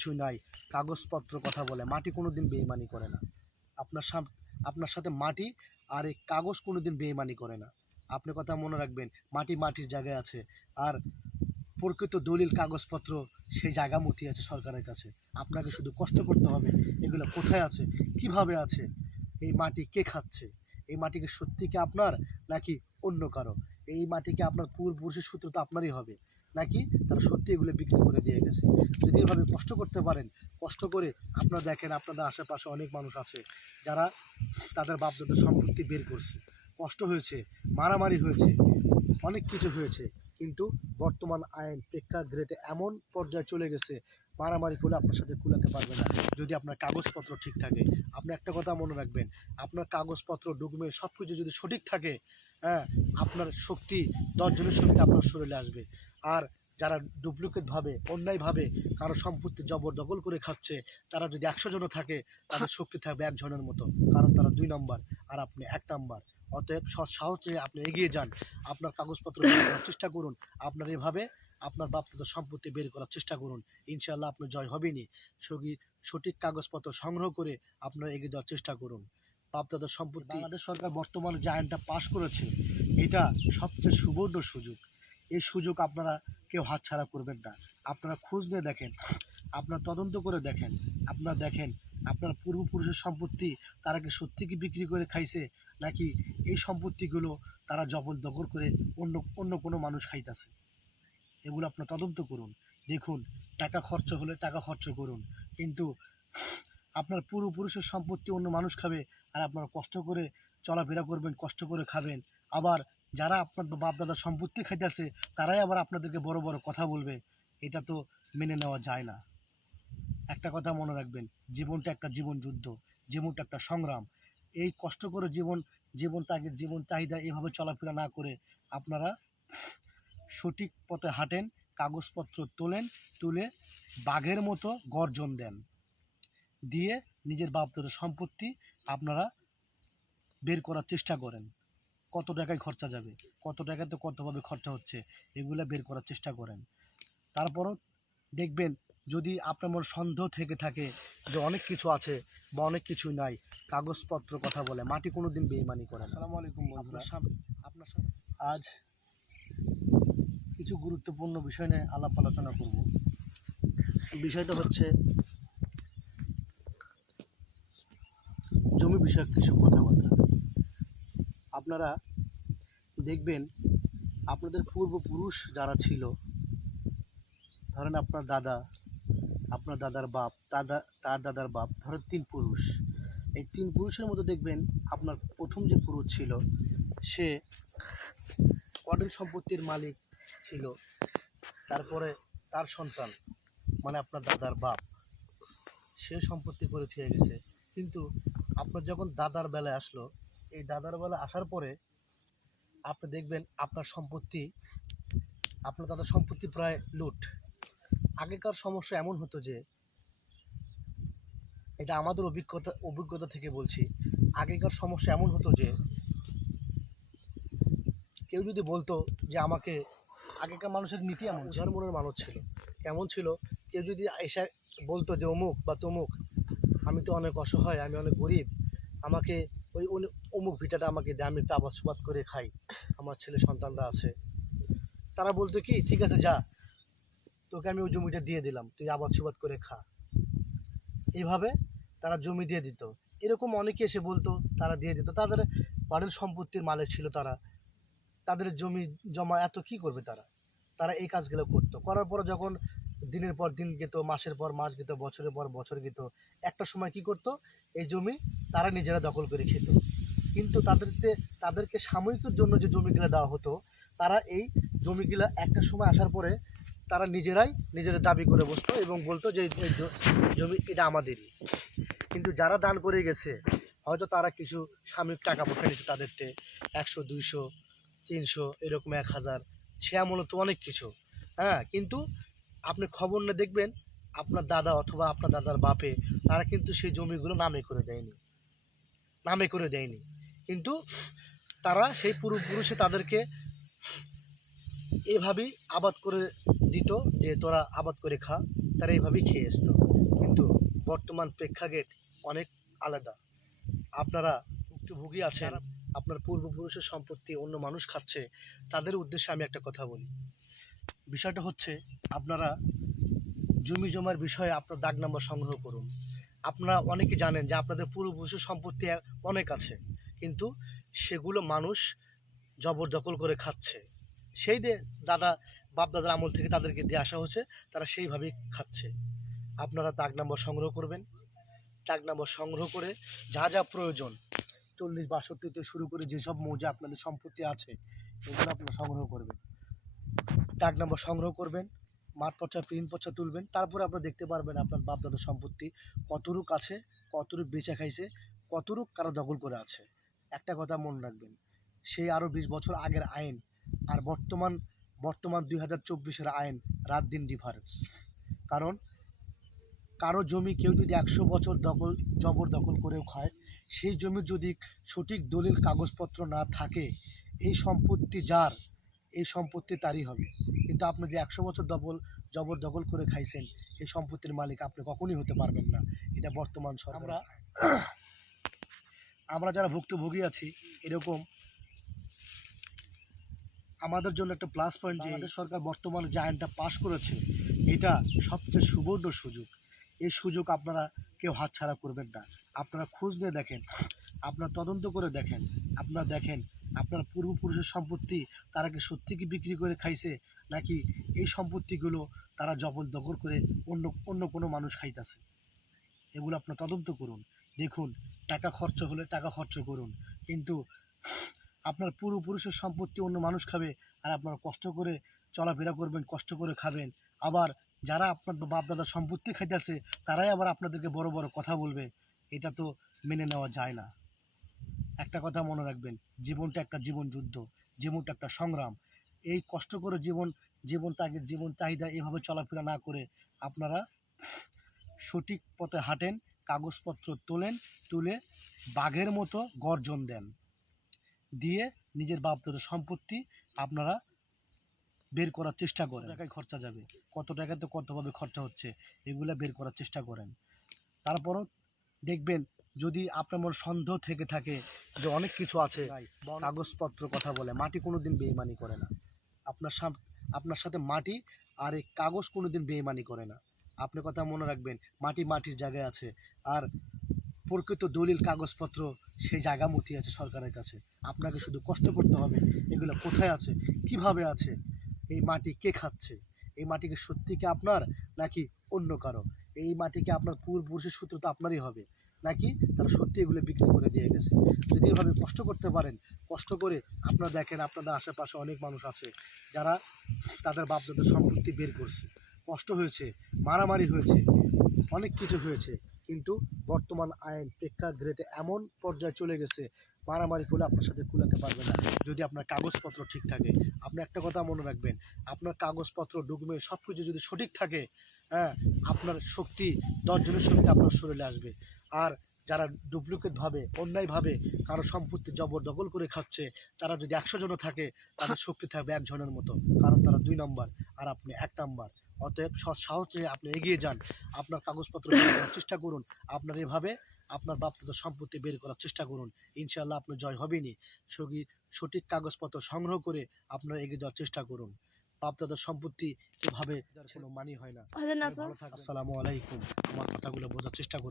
কিছুই নাই, কাগজপত্র কথা বলে। মাটি কোনোদিন বেইমানি করে না। আপনার সাথে মাটি আর এই কাগজ কোনোদিন বেইমানি করে না। আপনি কথা মনে রাখবেন, মাটি মাটির জায়গায় আছে, আর প্রকৃত দলিল কাগজপত্র সেই জায়গা মতোই আছে সরকারের কাছে। আপনাকে শুধু কষ্ট করতে হবে, এগুলো কোথায় আছে, কিভাবে আছে, এই মাটি কে খাচ্ছে, এই মাটিকে সত্যি কি আপনার নাকি অন্য কারো, এই মাটিকে আপনার পূর্বপুরুষের সূত্র তো আপনারই হবে, নাকি তারা সত্যি এগুলো বিক্রি করে দিয়ে গেছে। যদি এভাবে কষ্ট করতে পারেন, কষ্ট করে আপনারা দেখেন আপনাদের আশেপাশে অনেক মানুষ আছে যারা তাদের বাপদাদার সম্পত্তি বের করছে, কষ্ট হয়েছে, মারামারি হয়েছে, অনেক কিছু হয়েছে, কিন্তু বর্তমান আইন প্রেক্ষাগৃহে এমন পর্যায়ে চলে গেছে, মারামারি করলে আপনার সাথে কুলাতে পারবে না যদি আপনার কাগজপত্র ঠিক থাকে। আপনি একটা কথা মনে রাখবেন, আপনার কাগজপত্র ডকুমেন্ট সব কিছু যদি সঠিক থাকে, হ্যাঁ, আপনার শক্তি 10 জনের শক্তি আপনার শরীরে আসবে। আর যারা ডুপ্লিকেটভাবে অন্যায়ভাবে কারো সম্পত্তি জবরদখল করে খাচ্ছে, তারা যদি 100 জনও থাকে, তাদের শক্তি থাকবে 1 জনের মতো, কারণ তারা 2 নম্বর আর আপনি 1 নম্বর। অতএব সৎ সাহস নিয়ে আপনি এগিয়ে যান, আপনার কাগজপত্র বের করার চেষ্টা করুন, আপনার এভাবে আপনার বাপদাদার সম্পত্তি বের করার চেষ্টা করুন। ইনশাআল্লাহ আপনার জয় হবেনি। সঠিক কাগজপত্র সংগ্রহ করে আপনারা এগিয়ে যাওয়ার চেষ্টা করুন। বাপদাদার সম্পত্তি, বাংলাদেশ সরকার বর্তমানে যে আইনটা পাশ করেছে, এটা সবচেয়ে সুবর্ণ সুযোগ। এই সুযোগ আপনারা কেউ হাতছাড়া করবেন না। আপনারা খোঁজ নিয়ে দেখেন, আপনারা তদন্ত করে দেখেন, আপনারা দেখেন আপনার পূর্বপুরুষের সম্পত্তি তারা কি সত্যি কি বিক্রি করে খাইছে, নাকি এই সম্পত্তিগুলো তারা জবরদখল করে অন্য কোনো মানুষ খাইতেছে। এগুলো আপনার তদন্ত করুন, দেখুন। টাকা খরচ হলে টাকা খরচ করুন, কিন্তু আপনার পূর্বপুরুষের সম্পত্তি অন্য মানুষ খাবে, আর আপনারা কষ্ট করে চলাফেরা করবেন, কষ্ট করে খাবেন। আবার যারা আপনার বাপদাদার সম্পত্তি খাইতেছে, তারাই আবার আপনাদেরকে বড় বড় কথা বলবে। এটা তো মেনে নেওয়া যায় না। একটা কথা মনে রাখবেন, জীবনটা একটা জীবন যুদ্ধ, জীবনটা একটা সংগ্রাম। এই কষ্ট করে জীবন চাহিদা এভাবে চলাফেরা না করে আপনারা সঠিক পথে হাঁটেন, কাগজপত্র তোলেন, তুলে বাঘের মতো গর্জন দেন, দিয়ে নিজের বাপদাদার সম্পত্তি আপনারা বের করার চেষ্টা করেন। কত টাকায় খরচা যাবে, কত টাকাতে কতভাবে খরচা হচ্ছে, এগুলো বের করার চেষ্টা করেন। তারপরও দেখবেন, যদি আপনার মনে সন্দেহ থেকে থাকে যে অনেক কিছু আছে বা অনেক কিছুই নাই, কাগজপত্র কথা বলে। মাটি কোনো দিন বেইমানি করে। আসসালামু আলাইকুম বন্ধুরা, আপনার সাথে আজ কিছু গুরুত্বপূর্ণ বিষয় নিয়ে আলাপ আলোচনা করব। বিষয়টা হচ্ছে জমি বিষয়ক কিছু কথাবার্তা। আপনারা দেখবেন আপনাদের পূর্বপুরুষ যারা ছিল, ধরেন আপনার দাদা, আপনার দাদার বাপ, তার দাদার বাপ, ধরেন 3 পুরুষ। এই 3 পুরুষের মধ্যে দেখবেন আপনার প্রথম যে পুরুষ ছিল, সে অঢেল সম্পত্তির মালিক ছিল। তারপরে তার সন্তান, মানে আপনার দাদার বাপ, সে সম্পত্তি করে থুয়ে গেছে। কিন্তু আপনার যখন দাদার বেলায় আসলো, এই দাদার বেলায় আসার পরে আপনি দেখবেন আপনার দাদার সম্পত্তি প্রায় লুট। আগেকার সমস্যা এমন হতো যে, এটা আমাদের অভিজ্ঞতা থেকে বলছি, আগেকার সমস্যা এমন হতো যে কেউ যদি বলতো যে আমাকে, আগেকার মানুষের নীতি এমন, উদার মনের মানুষ ছিল, কেমন ছিল, কেউ যদি এসে বলতো যে অমুক বা তমুক, আমি তো অনেক অসহায়, আমি অনেক গরিব, আমাকে ওই অমুক ভিটাটা আমাকে দেয়, আমি একটু আবাদ সুবাদ করে খাই, আমার ছেলে সন্তানরা আছে। তারা বলতো কি, ঠিক আছে যা, তোকে আমি ওই জমিটা দিয়ে দিলাম, তুই আবাদ সুবাদ করে খা। এইভাবে তারা জমি দিয়ে দিত। এরকম অনেকে এসে বলতো, তারা দিয়ে দিত। তাদের বাড়ির সম্পত্তির মালিক ছিল তারা, তাদের জমি জমা এত কি করবে তারা এই কাজগুলো করতো। করার পর যখন দিনের পর দিন যেত, মাসের পর মাস যেত, বছরের পর বছর যেত, একটা সময় কি করতো, এই জমি তারা নিজেরা দখল করে খেত। কিন্তু তাদেরকে সাময়িকের জন্য যে জমিগুলো দেওয়া হতো, তারা এই জমিগুলো একটা সময় আসার পরে তারা নিজেরা দাবি করে বসতো এবং বলতো যে এই জমি এটা আমাদেরই। কিন্তু যারা দান করে গেছে, হয়তো তারা কিছু সাময়িক টাকা পয়সা নিচ্ছে তাদেরকে, 100, 200, 300, এরকম 1000, সে মূলত অনেক কিছু। হ্যাঁ, কিন্তু আপনি খবর না দেখবেন আপনার দাদা অথবা আপনার দাদার বাপে তারা কিন্তু সেই জমিগুলো নামে করে দেয়নি। কিন্তু তারা সেই পূর্বপুরুষে তাদেরকে এভাবেই আবাদ করে দিত যে তোরা আবাদ করে খা, তারা এইভাবেই খেয়ে আসতো। বর্তমান প্রেক্ষাগেট অনেক আলাদা। আপনারা ভুক্তভোগী আছেন, আপনার পূর্বপুরুষের সম্পত্তি অন্য মানুষ খাচ্ছে, তাদের উদ্দেশ্যে আমি একটা কথা বলি। বিষয়টা হচ্ছে, আপনারা জমি জমার বিষয়ে আপনার দাগ নাম্বার সংগ্রহ করুন। আপনারা অনেকে জানেন যে আপনাদের পূর্বপুরুষের সম্পত্তি অনেক আছে, কিন্তু সেগুলো মানুষ জবরদখল করে খাচ্ছে। সেই বাপদাদার আমল থেকে তাদেরকে দিয়ে আসা হচ্ছে, তারা সেইভাবেই খাচ্ছে। আপনারা দাগ নাম্বার সংগ্রহ করবেন। দাগ নাম্বার সংগ্রহ করে যা যা প্রয়োজন, 40-62 থেকে শুরু করে যেসব মৌজা আপনাদের সম্পত্তি আছে, এগুলো আপনারা সংগ্রহ করবেন। দাগ নাম্বার সংগ্রহ করবেন, মাঠ পর্চা প্রিন্ট পর্চা তুলবেন। তারপরে আপনারা দেখতে পারবেন আপনার বাপদাদার সম্পত্তি কতটুক আছে, কতটুক বেচা খাইছে, কতটুক কারো দখল করে আছে। একটা কথা মনে রাখবেন, সেই আরও 20 বছর আগের আইন আর বর্তমান 2024-এর আইন রাত দিন ডিফারেন্স। কারণ কারো জমি কেউ যদি 100 বছর জবরদখল করেও খায়, সেই জমির যদি সঠিক দলিল কাগজপত্র না থাকে, এই সম্পত্তি যার, এই সম্পত্তি তারই হবে। কিন্তু আপনি যে 100 বছর জবরদখল করে খাইছেন, এই সম্পত্তির মালিক আপনি কখনোই হতে পারবেন না। এটা বর্তমান সরকার। আমরা যারা ভুক্তভোগী আছি, এরকম আমাদের জন্য একটা প্লাস পয়েন্ট যে আমাদের সরকার বর্তমানে যে আইনটা পাশ করেছে, এটা সবচেয়ে সুবর্ণ সুযোগ। এই সুযোগ আপনারা কেউ হাতছাড়া করবেন না। আপনারা খোঁজ নিয়ে দেখেন, আপনারা তদন্ত করে দেখেন, আপনারা দেখেন আপনার পূর্বপুরুষের সম্পত্তি তারা কি সত্যি কি বিক্রি করে খাইছে, নাকি এই সম্পত্তিগুলো তারা জবরদখল করে অন্য কোনো মানুষ খাইতেছে। এগুলো আপনার তদন্ত করুন, দেখুন। টাকা খরচ হলে টাকা খরচ করুন, কিন্তু আপনার পূর্বপুরুষের সম্পত্তি অন্য মানুষ খাবে, আর আপনারা কষ্ট করে চলাফেরা করবেন, কষ্ট করে খাবেন। আবার যারা আপনার বাপদাদার সম্পত্তি খাইতেছে, তারাই আবার আপনাদেরকে বড় বড় কথা বলবে। এটা তো মেনে নেওয়া যায় না। একটা কথা মনে রাখবেন, জীবনটা একটা জীবন যুদ্ধ, জীবনটা একটা সংগ্রাম। এই কষ্ট করে জীবন চাহিদা এভাবে চলাফেরা না করে আপনারা সঠিক পথে হাঁটেন, কাগজপত্র তুলে বাঘের মতো গর্জন দেন, দিয়ে নিজের বাপদাদার সম্পত্তি আপনারা বের করার চেষ্টা করেন। টাকায় খরচা যাবে, কত টাকাতে কতভাবে খরচা হচ্ছে, এগুলো বের করার চেষ্টা করেন। তারপরও দেখবেন, যদি আপনার মনে সন্দেহ থেকে থাকে যে অনেক কিছু আছে, কাগজপত্র কথা বলে, মাটি কোনোদিন বেইমানি করে না। আপনার সাথে মাটি আর এই কাগজ কোনোদিন বেইমানি করে না। আপনি কথা মনে রাখবেন, মাটি মাটির জায়গায় আছে, আর প্রকৃত দলিল কাগজপত্র সেই জায়গা মতি আছে সরকারের কাছে। আপনাকে শুধু কষ্ট করতে হবে, এগুলো কোথায় আছে, কিভাবে আছে, এই মাটি কে খাচ্ছে, এই মাটিকে সত্যি কি আপনার নাকি অন্য কারো, এই মাটিকে আপনার পূর্বপুরুষের সূত্র তো আপনারই হবে, নাকি তারা সত্যি এগুলো বিক্রি করে দিয়ে গেছে। যদি এভাবে কষ্ট করতে পারেন, কষ্ট করে আপনারা দেখেন আপনাদের আশেপাশে অনেক মানুষ আছে যারা তাদের বাপদাদার সম্পত্তি বের করছে, কষ্ট হয়েছে, মারামারি হয়েছে, অনেক কিছু হয়েছে, কিন্তু বর্তমান আইন প্রেক্ষাগৃহে এমন পর্যায়ে চলে গেছে, মারামারি করলে আপনার সাথে কুলাতে পারবে না, যদি আপনার কাগজপত্র ঠিক থাকে। আপনি একটা কথা মনে রাখবেন, আপনার কাগজপত্র ডকুমেন্ট সব কিছু যদি সঠিক থাকে, হ্যাঁ, আপনার শক্তি 10 জনের শক্তি আপনার শরীরে আসবে। আর যারা ডুপ্লিকেটভাবে, অন্যায়ভাবে কারো সম্পত্তি জবরদখল করে খাচ্ছে, তারা যদি 100 জন থাকে, তাদের শক্তি থাকবে 1 জনের মতো, কারণ তারা 2 নম্বর আর আপনি 1 নম্বর। অতএব সাহস নিয়ে আপনি এগিয়ে যান, আপনার কাগজপত্র বের করার চেষ্টা করুন। আপনার এভাবে আপনার বাপদাদার সম্পত্তি বের করার চেষ্টা করুন, ইনশাআল্লাহ আপনি জয় হবেনই। সঠিক কাগজপত্র সংগ্রহ করে আপনারা এগিয়ে যাওয়ার চেষ্টা করুন। বাপদাদার সম্পত্তি এভাবে কোনো মানি হয় না। ভালো থাকবেন। আসসালামু আলাইকুম। আমার কথাগুলো বোঝার চেষ্টা করুন।